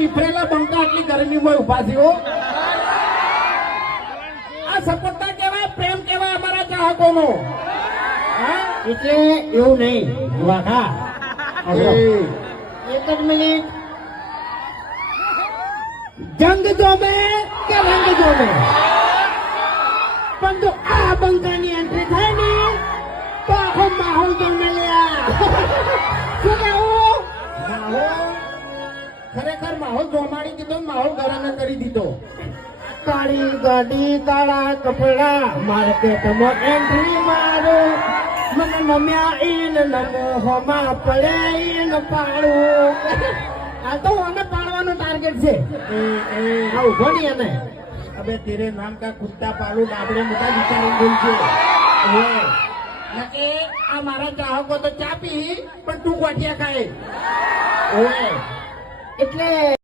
વિફરેલા બંકા આટલી ગરમીમાં ઉભા છે હો. આ સપોર્ટતા કેવાય, પ્રેમ કેવાય અમારા ચાહકોનો. એટલે એવું નહીં વાઘા. એક જ મિનિટ. જંગ જોમે કે રંગ જોમે, પણ જો આ બંકાની એન્ટ્રી થાય ને તો આખો માહોલ તમને લ્યા. શું કહેવું? માહોલ ખરેખર માહોલ જોમાડી દીધો, માહોલ ગરમ કરી દીધો. કાળી ગાડી કાળા કપડા માર્કેટમાં એન્ટ્રી મારો, મને નમ્યા ઈન નમો હોમાં પડે ઈન પાડું. આ તો મને પાડવાનો ટાર્ગેટ છે. આ ઉભો નહીં એને. અબે તેરે નામ કા કુત્તા પાલું ડાબડે મોટા વિચારી ગયું છે. નકે આ મારા ચાહકો તો ચા પી પણ તું ગોઠિયા ખાય. એટલે